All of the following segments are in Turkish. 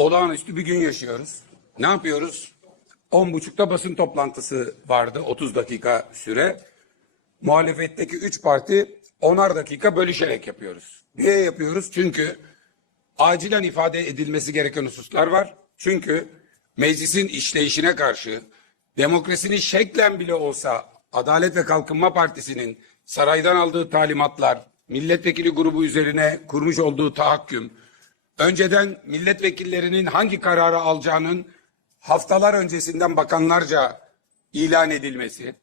olağanüstü bir gün yaşıyoruz. Ne yapıyoruz? 10.30'da basın toplantısı vardı 30 dakika süre. Muhalefetteki 3 parti 10'ar dakika bölüşerek yapıyoruz. Niye yapıyoruz? Çünkü acilen ifade edilmesi gereken hususlar var. Çünkü meclisin işleyişine karşı demokrasinin şeklen bile olsa Adalet ve Kalkınma Partisi'nin saraydan aldığı talimatlar, milletvekili grubu üzerine kurmuş olduğu tahakküm, önceden milletvekillerinin hangi kararı alacağının haftalar öncesinden bakanlarca ilan edilmesi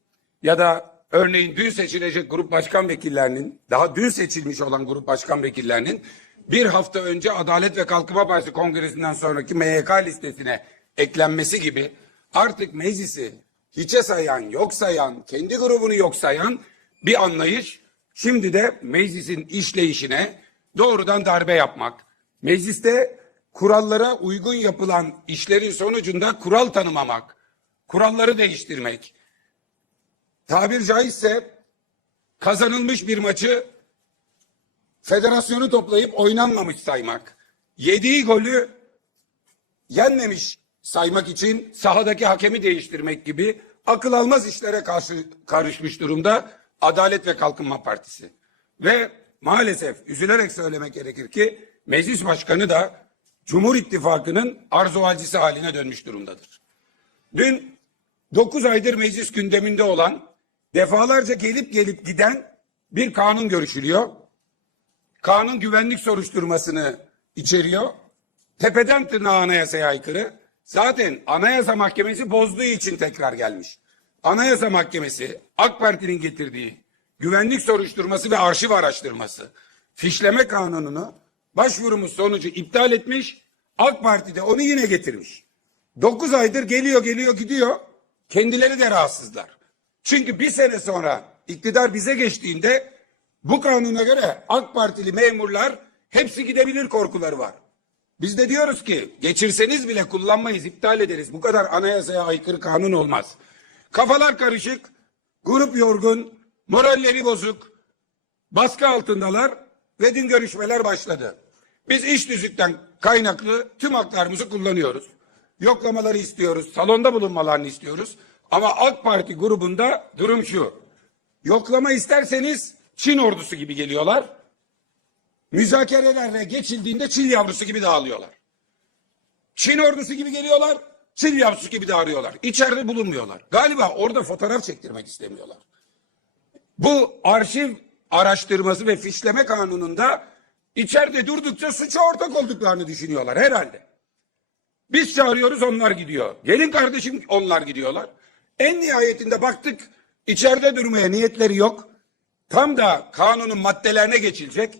ya da örneğin dün seçilecek grup başkan vekillerinin daha dün seçilmiş olan grup başkan vekillerinin bir hafta önce Adalet ve Kalkınma Partisi kongresinden sonraki MYK listesine eklenmesi gibi artık meclisi hiçe sayan, yok sayan, kendi grubunu yok sayan bir anlayış şimdi de meclisin işleyişine doğrudan darbe yapmak. Mecliste kurallara uygun yapılan işlerin sonucunda kural tanımamak, kuralları değiştirmek, tabir caizse kazanılmış bir maçı federasyonu toplayıp oynanmamış saymak, yediği golü yenmemiş saymak için sahadaki hakemi değiştirmek gibi akıl almaz işlere karşı karışmış durumda Adalet ve Kalkınma Partisi. Ve maalesef üzülerek söylemek gerekir ki meclis başkanı da Cumhur İttifakı'nın arzualcisi haline dönmüş durumdadır. Dün 9 aydır meclis gündeminde olan defalarca gelip gelip giden bir kanun görüşülüyor. Kanun güvenlik soruşturmasını içeriyor. Tepeden tırnağa anayasaya aykırı. Zaten Anayasa Mahkemesi bozduğu için tekrar gelmiş. Anayasa Mahkemesi AK Parti'nin getirdiği güvenlik soruşturması ve arşiv araştırması fişleme kanununu başvurumuz sonucu iptal etmiş. AK Parti de onu yine getirmiş. 9 aydır geliyor geliyor gidiyor. Kendileri de rahatsızlar. Çünkü bir sene sonra iktidar bize geçtiğinde bu kanuna göre AK Partili memurlar hepsi gidebilir korkuları var. Biz de diyoruz ki geçirseniz bile kullanmayız, iptal ederiz. Bu kadar anayasaya aykırı kanun olmaz. Kafalar karışık, grup yorgun, moralleri bozuk, baskı altındalar ve dün görüşmeler başladı. Biz iş düzükten kaynaklı tüm haklarımızı kullanıyoruz. Yoklamaları istiyoruz, salonda bulunmalarını istiyoruz. Ama AK Parti grubunda durum şu. Yoklama isterseniz Çin ordusu gibi geliyorlar. Müzakerelerle geçildiğinde çil yavrusu gibi dağılıyorlar. Çin ordusu gibi geliyorlar, çil yavrusu gibi dağılıyorlar. İçeride bulunmuyorlar. Galiba orada fotoğraf çektirmek istemiyorlar. Bu arşiv araştırması ve fişleme kanununda içeride durdukça suça ortak olduklarını düşünüyorlar herhalde. Biz çağırıyoruz onlar gidiyor. Gelin kardeşim onlar gidiyorlar. En nihayetinde baktık içeride durmaya niyetleri yok. Tam da kanunun maddelerine geçilecek.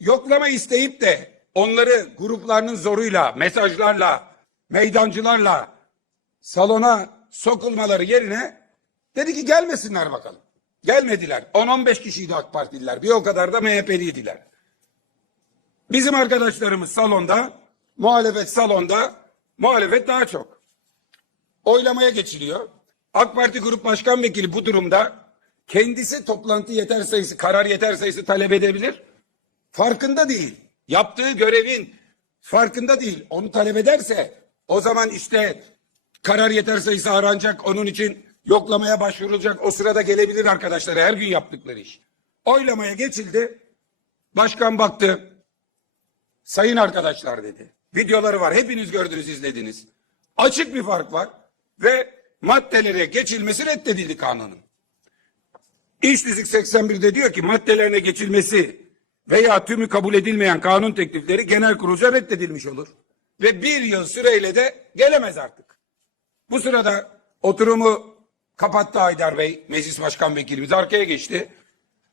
Yoklama isteyip de onları gruplarının zoruyla, mesajlarla, meydancılarla salona sokulmaları yerine dedi ki gelmesinler bakalım. Gelmediler. 10-15 kişiydi AK Partililer. Bir o kadar da MHP'liydiler. Bizim arkadaşlarımız salonda, muhalefet salonda, muhalefet daha çok. Oylamaya geçiliyor. AK Parti Grup Başkan Vekili bu durumda kendisi toplantı yeter sayısı, karar yeter sayısı talep edebilir. Farkında değil. Yaptığı görevin farkında değil. Onu talep ederse o zaman işte karar yeter sayısı aranacak. Onun için yoklamaya başvurulacak. O sırada gelebilir arkadaşlar. Her gün yaptıkları iş. Oylamaya geçildi. Başkan baktı. Sayın arkadaşlar dedi. Videoları var. Hepiniz gördünüz, izlediniz. Açık bir fark var ve maddelere geçilmesi reddedildi kanunun. İş düzük 81'de diyor ki maddelerine geçilmesi veya tümü kabul edilmeyen kanun teklifleri genel kurulca reddedilmiş olur. Ve bir yıl süreyle de gelemez artık. Bu sırada oturumu kapattı Haydar Bey, meclis başkan vekilimiz arkaya geçti.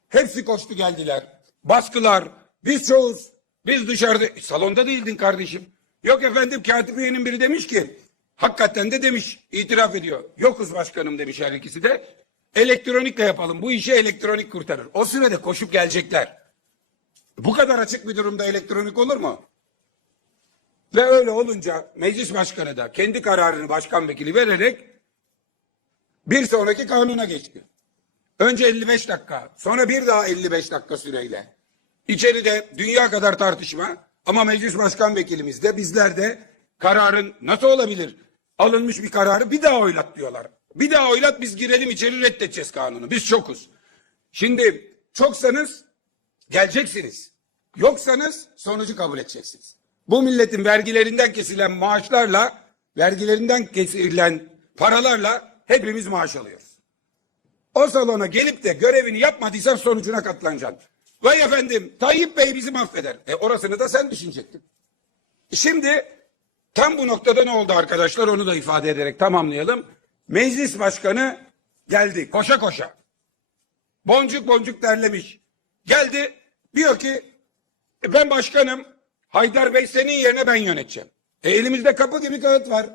Hepsi koştu geldiler. Baskılar, biz çoğuz, biz dışarıda, salonda değildin kardeşim. Yok efendim katip üyenin biri demiş ki, hakikaten de demiş, itiraf ediyor. Yokuz başkanım demiş her ikisi de. Elektronikle yapalım, bu işi elektronik kurtarır. O sırada koşup gelecekler. Bu kadar açık bir durumda elektronik olur mu? Ve öyle olunca meclis başkanı da kendi kararını başkan vekili vererek bir sonraki kanuna geçti. Önce 55 dakika, sonra bir daha 55 dakika süreyle. İçeride dünya kadar tartışma Ama meclis başkan vekilimiz de bizler de kararın nasıl olabilir? Alınmış bir kararı bir daha oylat diyorlar. Bir daha oylat biz girelim içeri reddedeceğiz kanunu. Biz çokuz. Şimdi çoksanız geleceksiniz. Yoksanız sonucu kabul edeceksiniz. Bu milletin vergilerinden kesilen maaşlarla, vergilerinden kesilen paralarla hepimiz maaş alıyoruz. O salona gelip de görevini yapmadıysan sonucuna katlanacaksın. Vay efendim Tayyip Bey bizi mahveder. E orasını da sen düşünecektin. Şimdi tam bu noktada ne oldu arkadaşlar onu da ifade ederek tamamlayalım. Meclis başkanı geldi koşa koşa. Boncuk boncuk derlemiş. Geldi diyor ki "E, ben başkanım Haydar Bey senin yerine ben yöneteceğim. E elimizde kapı gibi kağıt var.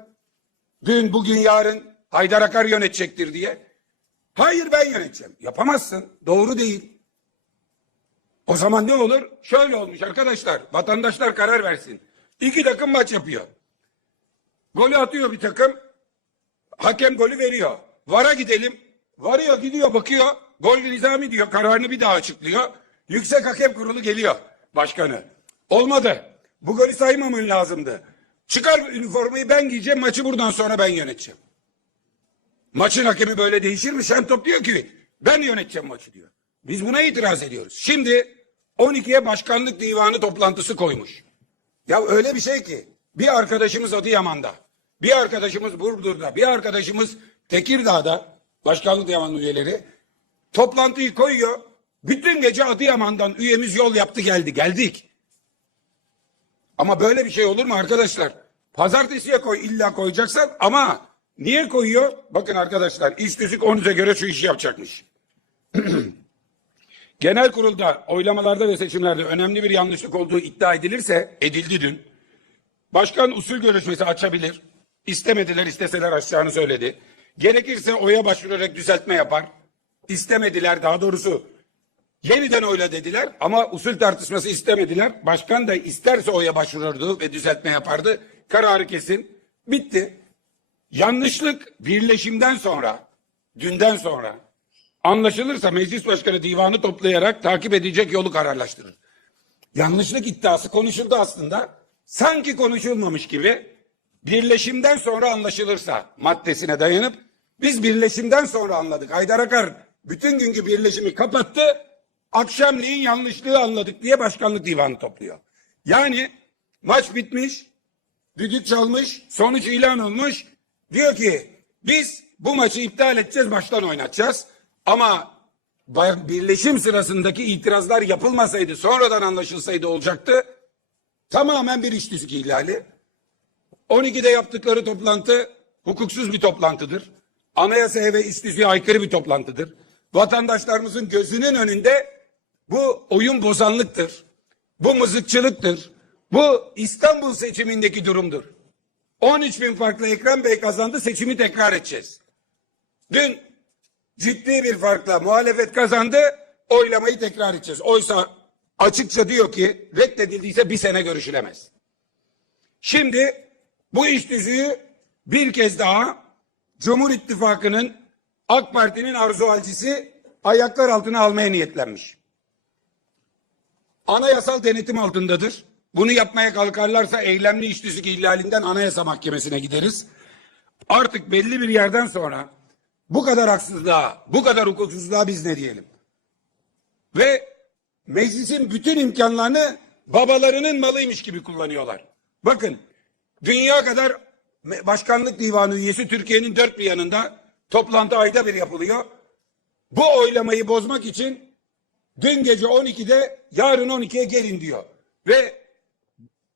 Dün bugün yarın Haydar Akar yönetecektir diye. Hayır ben yöneteceğim. Yapamazsın. Doğru değil. O zaman ne olur? Şöyle olmuş arkadaşlar. Vatandaşlar karar versin. İki takım maç yapıyor. Golü atıyor bir takım. Hakem golü veriyor. Vara gidelim. Varıyor gidiyor bakıyor. Gol nizami diyor. Kararını bir daha açıklıyor. Yüksek Hakem Kurulu geliyor. Başkanı. Olmadı. Bu golü saymaman lazımdı. Çıkar üniformayı ben giyeceğim. Maçı buradan sonra ben yöneteceğim. Maçın hakemi böyle değişir mi? Şentop diyor ki ben yöneteceğim maçı diyor. Biz buna itiraz ediyoruz. Şimdi 12'ye başkanlık divanı toplantısı koymuş. Ya öyle bir şey ki bir arkadaşımız Adıyaman'da, bir arkadaşımız Burdur'da, bir arkadaşımız Tekirdağ'da başkanlık divanı üyeleri toplantıyı koyuyor. Bütün gece Adıyaman'dan üyemiz yol yaptı geldi. Geldik. Ama böyle bir şey olur mu arkadaşlar? Pazartesiye koy illa koyacaksan ama niye koyuyor? Bakın arkadaşlar iş tüzük 13'e göre şu işi yapacakmış. Genel kurulda oylamalarda ve seçimlerde önemli bir yanlışlık olduğu iddia edilirse edildi dün. Başkan usul görüşmesi açabilir. İstemediler isteseler açacağını söyledi. Gerekirse oya başvurarak düzeltme yapar. İstemediler daha doğrusu yeniden oyla dediler ama usul tartışması istemediler. Başkan da isterse oya başvururdu ve düzeltme yapardı. Kararı kesin. Bitti. Yanlışlık birleşimden sonra, dünden sonra anlaşılırsa meclis başkanı divanı toplayarak takip edecek yolu kararlaştırır. Yanlışlık iddiası konuşuldu aslında. Sanki konuşulmamış gibi birleşimden sonra anlaşılırsa maddesine dayanıp biz birleşimden sonra anladık. Haydar Akar bütün günkü birleşimi kapattı. Akşamleyin yanlışlığı anladık diye başkanlık divanı topluyor. Yani maç bitmiş, düdük çalmış, sonuç ilan olmuş. Diyor ki biz bu maçı iptal edeceğiz, baştan oynatacağız. Ama birleşim sırasındaki itirazlar yapılmasaydı, sonradan anlaşılsaydı olacaktı. Tamamen bir iş tüzük ihlali. 12'de yaptıkları toplantı hukuksuz bir toplantıdır. Anayasaya ve iş tüzüğe aykırı bir toplantıdır. Vatandaşlarımızın gözünün önünde bu oyun bozanlıktır. Bu mızıkçılıktır. Bu İstanbul seçimindeki durumdur. 13 bin farklı Ekrem Bey kazandı seçimi tekrar edeceğiz. Dün ciddi bir farkla muhalefet kazandı oylamayı tekrar edeceğiz. Oysa açıkça diyor ki reddedildiyse bir sene görüşülemez. Şimdi bu iş tüzüğü bir kez daha Cumhur İttifakı'nın AK Parti'nin arzu halcisi ayaklar altına almaya niyetlenmiş. Anayasal denetim altındadır. Bunu yapmaya kalkarlarsa eylemli iş tüzük ihlalinden Anayasa Mahkemesi'ne gideriz. Artık belli bir yerden sonra bu kadar haksızlığa, bu kadar hukuksuzluğa biz ne diyelim? Ve meclisin bütün imkanlarını babalarının malıymış gibi kullanıyorlar. Bakın dünya kadar başkanlık divanı üyesi Türkiye'nin dört bir yanında toplantı ayda bir yapılıyor. Bu oylamayı bozmak için dün gece 12'de yarın 12'ye gelin diyor. Ve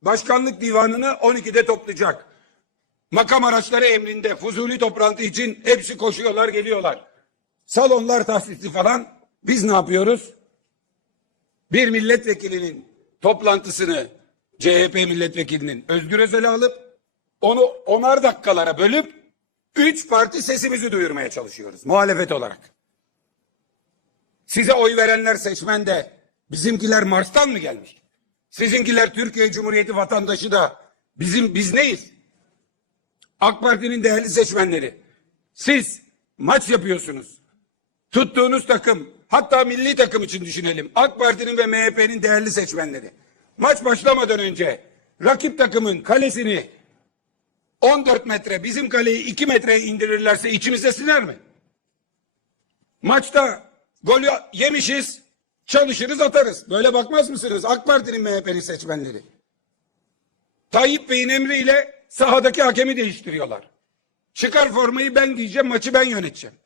başkanlık divanını 12'de toplayacak. Makam araçları emrinde fuzuli toplantı için hepsi koşuyorlar geliyorlar. Salonlar tahsisli falan. Biz ne yapıyoruz? Bir milletvekilinin toplantısını CHP milletvekilinin Özgür Özel'e alıp onu onar dakikalara bölüp üç parti sesimizi duyurmaya çalışıyoruz muhalefet olarak. Size oy verenler seçmen de bizimkiler Mars'tan mı gelmiş? Sizinkiler Türkiye Cumhuriyeti vatandaşı da bizim biz neyiz? AK Parti'nin değerli seçmenleri. Siz maç yapıyorsunuz. Tuttuğunuz takım hatta milli takım için düşünelim. AK Parti'nin ve MHP'nin değerli seçmenleri. maç başlamadan önce rakip takımın kalesini 14 metre bizim kaleyi 2 metreye indirirlerse içimize siner mi? Maçta golü yemişiz, çalışırız atarız. Böyle bakmaz mısınız AK Parti'nin MHP'li seçmenleri? Tayyip Bey'in emriyle sahadaki hakemi değiştiriyorlar. Çıkar formayı ben giyeceğim, maçı ben yöneteceğim.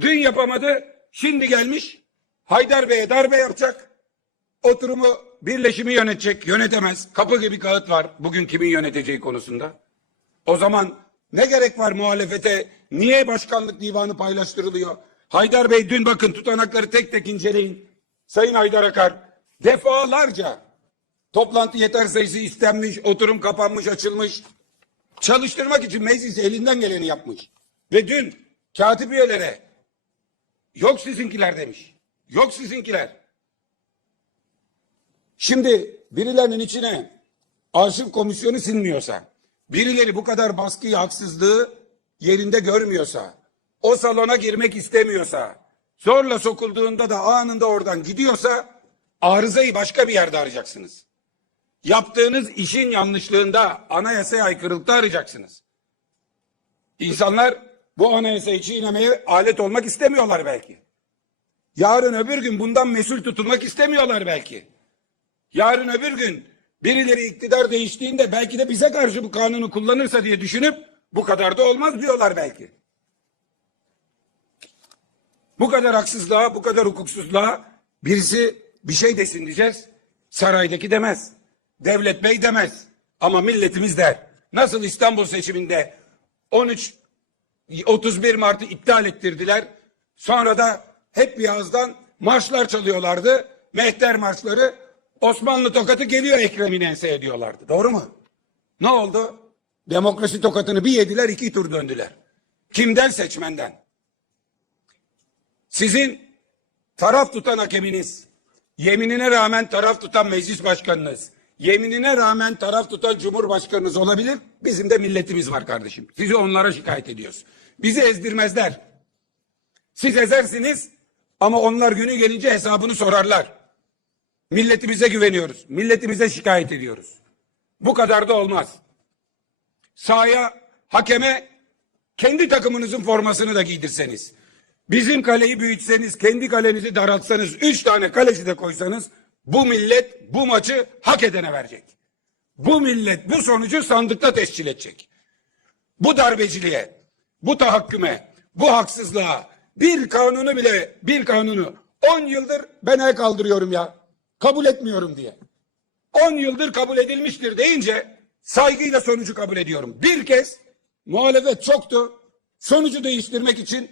Dün yapamadı, şimdi gelmiş Haydar Bey'e darbe yapacak. Oturumu, birleşimi yönetecek, yönetemez. Kapı gibi kağıt var bugün kimin yöneteceği konusunda. O zaman ne gerek var muhalefete? Niye başkanlık divanı paylaştırılıyor? Haydar Bey dün bakın tutanakları tek tek inceleyin. Sayın Haydar Akar defalarca toplantı yeter sayısı istenmiş, oturum kapanmış, açılmış. Çalıştırmak için meclis elinden geleni yapmış. Ve dün katip üyelere yok sizinkiler demiş. Yok sizinkiler. Şimdi birilerinin içine arşiv komisyonu sinmiyorsa, birileri bu kadar baskıyı, haksızlığı yerinde görmüyorsa, o salona girmek istemiyorsa, zorla sokulduğunda da anında oradan gidiyorsa, arızayı başka bir yerde arayacaksınız. Yaptığınız işin yanlışlığında, anayasaya aykırılıkta arayacaksınız. İnsanlar bu anayasayı çiğnemeye alet olmak istemiyorlar belki. Yarın öbür gün bundan mesul tutulmak istemiyorlar belki. Yarın öbür gün birileri iktidar değiştiğinde belki de bize karşı bu kanunu kullanırsa diye düşünüp bu kadar da olmaz diyorlar belki. Bu kadar haksızlığa, bu kadar hukuksuzluğa birisi bir şey desin diyeceğiz. Saraydaki demez. Devlet Bey demez. Ama milletimiz der. Nasıl İstanbul seçiminde 13 31 Mart'ı iptal ettirdiler. Sonra da hep bir ağızdan marşlar çalıyorlardı. Mehter marşları. Osmanlı tokatı geliyor Ekrem'in enseye diyorlardı. Doğru mu? Ne oldu? Demokrasi tokatını bir yediler iki tur döndüler. Kimden seçmenden? Sizin taraf tutan hakeminiz, yeminine rağmen taraf tutan meclis başkanınız, yeminine rağmen taraf tutan cumhurbaşkanınız olabilir. Bizim de milletimiz var kardeşim. Sizi onlara şikayet ediyoruz. Bizi ezdirmezler. Siz ezersiniz ama onlar günü gelince hesabını sorarlar. Milletimize güveniyoruz. Milletimize şikayet ediyoruz. Bu kadar da olmaz. Sahaya, hakeme kendi takımınızın formasını da giydirseniz, bizim kaleyi büyütseniz, kendi kalenizi daraltsanız, üç tane kaleci de koysanız, bu millet bu maçı hak edene verecek. Bu millet bu sonucu sandıkta tescil edecek. Bu darbeciliğe, bu tahakküme, bu haksızlığa bir kanunu bile, bir kanunu 10 yıldır ben el kaldırıyorum ya. Kabul etmiyorum diye. 10 yıldır kabul edilmiştir deyince saygıyla sonucu kabul ediyorum. Bir kez muhalefet çoktu. Sonucu değiştirmek için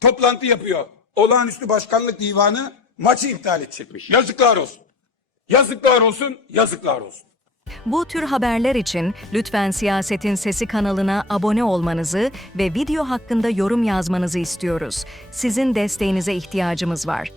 toplantı yapıyor. Olağanüstü Başkanlık Divanı maçı iptal edecekmiş. Yazıklar olsun. Yazıklar olsun, yazıklar olsun. Bu tür haberler için lütfen Siyasetin Sesi kanalına abone olmanızı ve video hakkında yorum yazmanızı istiyoruz. Sizin desteğinize ihtiyacımız var.